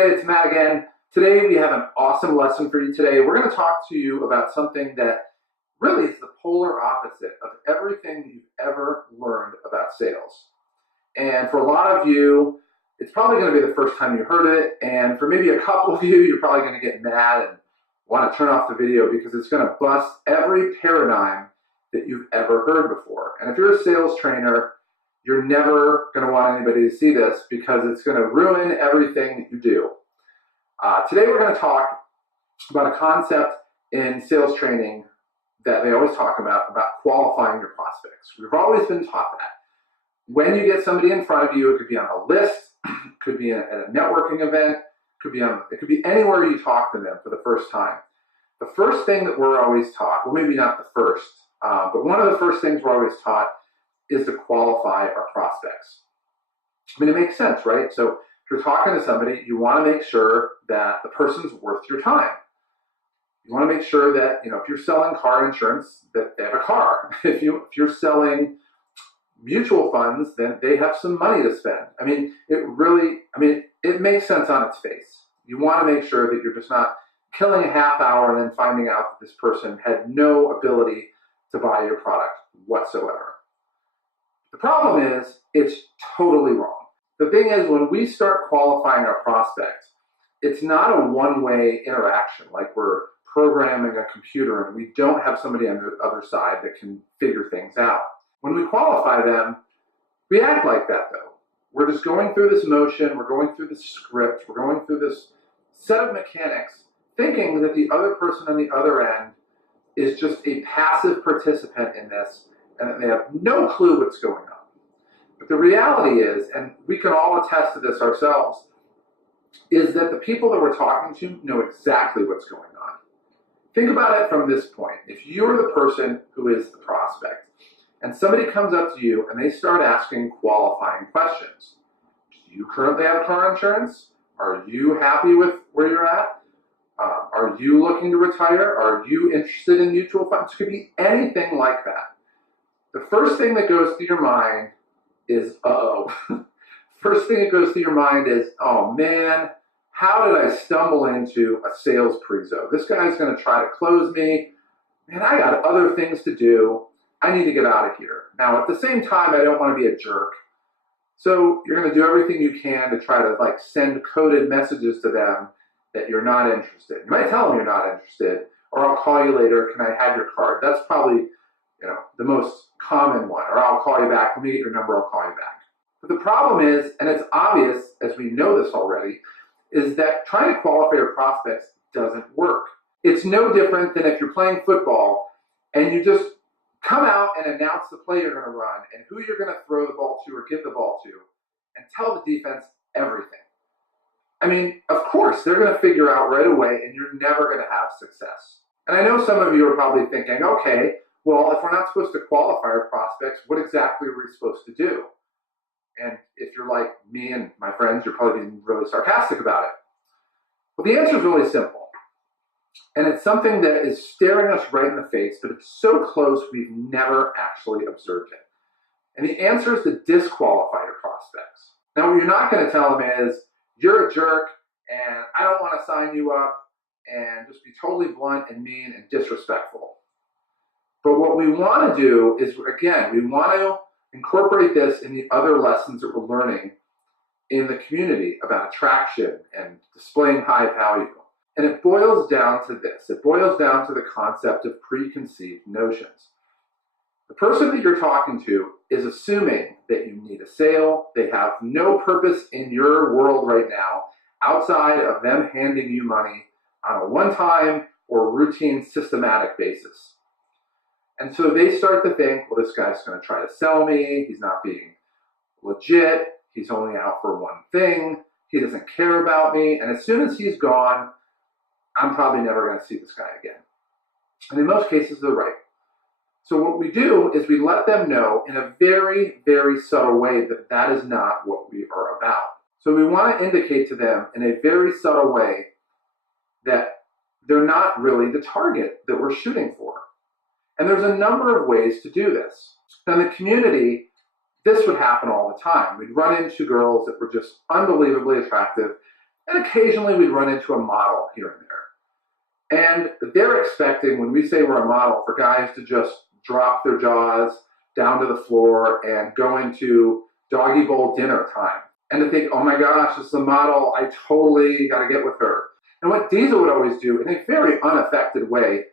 everybody, it's Matt again. Today we have an awesome lesson for you today. We're going to talk to you about something that really is the polar opposite of everything you've ever learned about sales. And for a lot of you, it's probably going to be the first time you heard it. And for maybe a couple of you, you're probably going to get mad and want to turn off the video because it's going to bust every paradigm that you've ever heard before. And if you're a sales trainer, you're never going to want anybody to see this because it's going to ruin everything that you do. Today we're going to talk about a concept in sales training that they always talk about qualifying your prospects. We've always been taught that. When you get somebody in front of you, it could be on a list, it could be at a networking event, it could be anywhere you talk to them for the first time. The first thing that we're always taught, well maybe not the first, but one of the first things we're always taught is to qualify our prospects. I mean, it makes sense, right? So if you're talking to somebody, you want to make sure that the person's worth your time. You want to make sure that, if you're selling car insurance, that they have a car. If you're selling mutual funds, then they have some money to spend. I mean, it makes sense on its face. You want to make sure that you're just not killing a half hour and then finding out that this person had no ability to buy your product whatsoever. The problem is, it's totally wrong. The thing is, when we start qualifying our prospects, it's not a one-way interaction, like we're programming a computer and we don't have somebody on the other side that can figure things out. When we qualify them, we act like that though. We're just going through this motion, we're going through this script, we're going through this set of mechanics, thinking that the other person on the other end is just a passive participant in this and that they have no clue what's going on. But the reality is, and we can all attest to this ourselves, is that the people that we're talking to know exactly what's going on. Think about it from this point. If you're the person who is the prospect, and somebody comes up to you and they start asking qualifying questions. Do you currently have car insurance? Are you happy with where you're at? Are you looking to retire? Are you interested in mutual funds? It could be anything like that. The first thing that goes through your mind is, uh-oh. First thing that goes through your mind is, oh man, how did I stumble into a sales prezo? This guy's going to try to close me. Man, I got other things to do. I need to get out of here. Now, at the same time, I don't want to be a jerk. So you're going to do everything you can to try to send coded messages to them that you're not interested. You might tell them you're not interested, or I'll call you later. Can I have your card? That's probably the most common one. Or I'll call you back. Let me get your number. I'll call you back. But the problem is, and it's obvious as we know this already, is that trying to qualify your prospects doesn't work. It's no different than if you're playing football and you just come out and announce the play you're going to run and who you're going to throw the ball to or give the ball to and tell the defense everything. I mean, of course, they're going to figure out right away and you're never going to have success. And I know some of you are probably thinking, okay, well, if we're not supposed to qualify our prospects, what exactly are we supposed to do? And if you're like me and my friends, you're probably being really sarcastic about it. Well, the answer is really simple. And it's something that is staring us right in the face, but it's so close we've never actually observed it. And the answer is to disqualify your prospects. Now, what you're not going to tell them is, you're a jerk, and I don't want to sign you up, and just be totally blunt and mean and disrespectful. But what we want to do is, again, we want to incorporate this in the other lessons that we're learning in the community about attraction and displaying high value. And it boils down to this. It boils down to the concept of preconceived notions. The person that you're talking to is assuming that you need a sale. They have no purpose in your world right now outside of them handing you money on a one-time or routine systematic basis. And so they start to think, well, this guy's going to try to sell me. He's not being legit. He's only out for one thing. He doesn't care about me. And as soon as he's gone, I'm probably never going to see this guy again. And in most cases, they're right. So what we do is we let them know in a very, very subtle way that that is not what we are about. So we want to indicate to them in a very subtle way that they're not really the target that we're shooting for. And there's a number of ways to do this. In the community, this would happen all the time. We'd run into girls that were just unbelievably attractive. And occasionally we'd run into a model here and there. And they're expecting, when we say we're a model, for guys to just drop their jaws down to the floor and go into doggy bowl dinner time. And to think, oh my gosh, this is a model, I totally got to get with her. And what Diesel would always do, in a very unaffected way,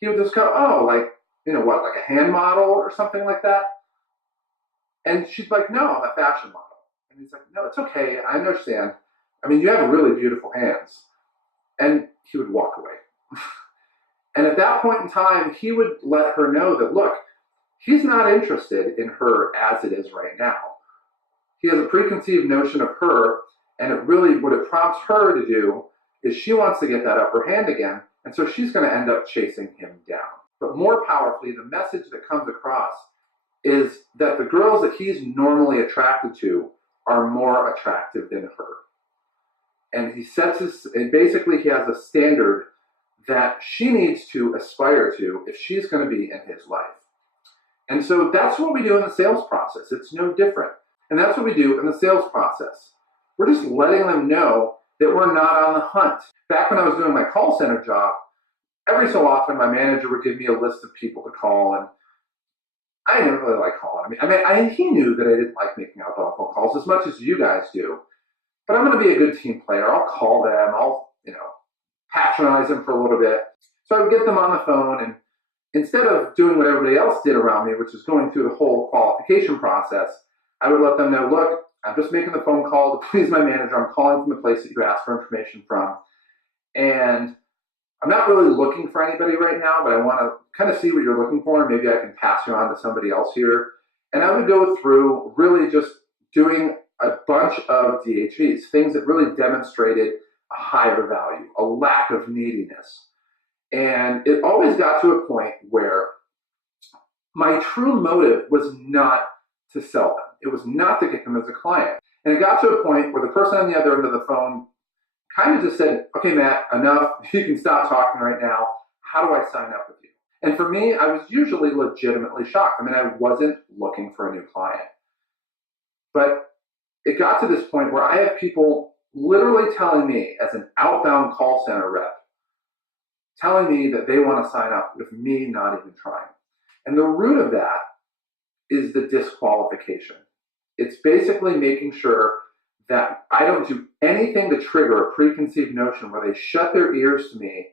he would just go, oh, like, you know what, like a hand model or something like that? And she's like, no, I'm a fashion model. And he's like, no, it's okay, I understand. I mean, you have really beautiful hands. And he would walk away. And at that point in time, he would let her know that, look, he's not interested in her as it is right now. He has a preconceived notion of her, and it really, what it prompts her to do is she wants to get that upper hand again, and so she's going to end up chasing him down. But more powerfully, the message that comes across is that the girls that he's normally attracted to are more attractive than her. And he sets his, and basically he has a standard that she needs to aspire to if she's going to be in his life. And so that's what we do in the sales process. It's no different. And that's what we do in the sales process. We're just letting them know that we're not on the hunt. Back when I was doing my call center job, every so often my manager would give me a list of people to call, and I didn't really like calling. He knew that I didn't like making outbound phone calls as much as you guys do. But I'm going to be a good team player. I'll call them. I'll, patronize them for a little bit. So I would get them on the phone, and instead of doing what everybody else did around me, which is going through the whole qualification process, I would let them know, look, I'm just making the phone call to please my manager. I'm calling from the place that you asked for information from. And I'm not really looking for anybody right now, but I want to kind of see what you're looking for, and maybe I can pass you on to somebody else here. And I would go through really just doing a bunch of DHEs, things that really demonstrated a higher value, a lack of neediness. And it always got to a point where my true motive was not to sell them. It was not to get them as a client. And it got to a point where the person on the other end of the phone kind of just said, okay, Matt, enough. You can stop talking right now. How do I sign up with you? And for me, I was usually legitimately shocked. I wasn't looking for a new client. But it got to this point where I have people literally telling me, as an outbound call center rep, telling me that they want to sign up with me not even trying. And the root of that is the disqualification. It's basically making sure that I don't do anything to trigger a preconceived notion where they shut their ears to me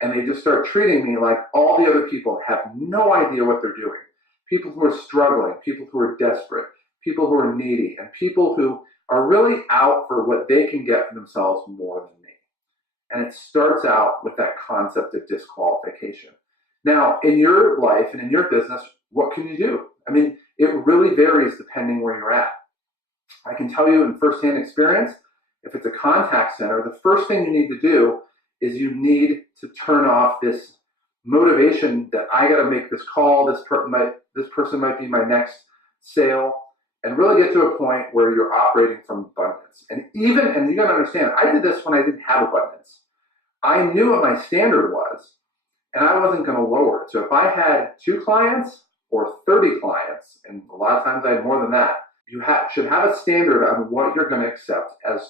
and they just start treating me like all the other people have no idea what they're doing. People who are struggling, people who are desperate, people who are needy, and people who are really out for what they can get for themselves more than me. And it starts out with that concept of disqualification. Now, in your life and in your business, what can you do? It really varies depending where you're at. I can tell you in firsthand experience, if it's a contact center, the first thing you need to do is you need to turn off this motivation that I got to make this call, this person might be my next sale, and really get to a point where you're operating from abundance. And you got to understand, I did this when I didn't have abundance. I knew what my standard was, and I wasn't going to lower it. So if I had 2 clients or 30 clients, and a lot of times I had more than that, you should have a standard on what you're going to accept as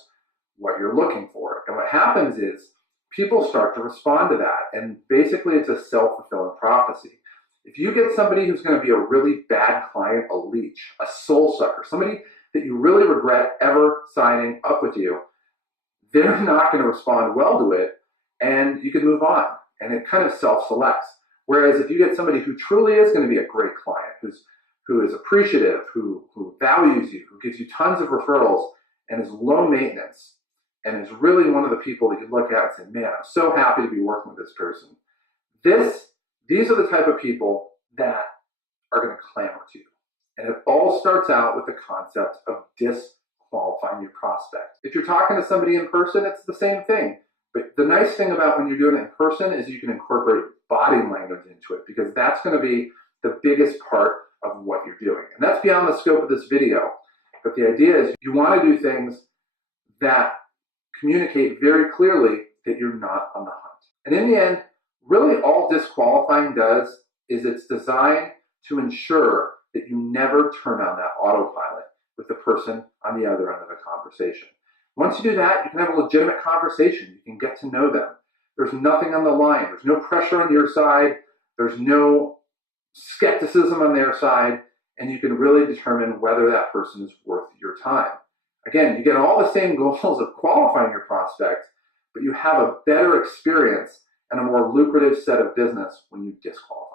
what you're looking for. And what happens is people start to respond to that. And basically it's a self-fulfilling prophecy. If you get somebody who's going to be a really bad client, a leech, a soul sucker, somebody that you really regret ever signing up with you, they're not going to respond well to it, and you can move on. And it kind of self-selects. Whereas if you get somebody who truly is going to be a great client, who is appreciative, who values you, who gives you tons of referrals, and is low maintenance, and is really one of the people that you look at and say, man, I'm so happy to be working with this person. These are the type of people that are going to clamor to you. And it all starts out with the concept of disqualifying your prospect. If you're talking to somebody in person, it's the same thing. But the nice thing about when you're doing it in person is you can incorporate body language into it, because that's going to be the biggest part of what you're doing. And that's beyond the scope of this video. But the idea is you want to do things that communicate very clearly that you're not on the hunt. And in the end, really all disqualifying does is it's designed to ensure that you never turn on that autopilot with the person on the other end of the conversation. Once you do that, you can have a legitimate conversation. You can get to know them. There's nothing on the line. There's no pressure on your side. There's no skepticism on their side. And you can really determine whether that person is worth your time. Again, you get all the same goals of qualifying your prospect, but you have a better experience and a more lucrative set of business when you disqualify.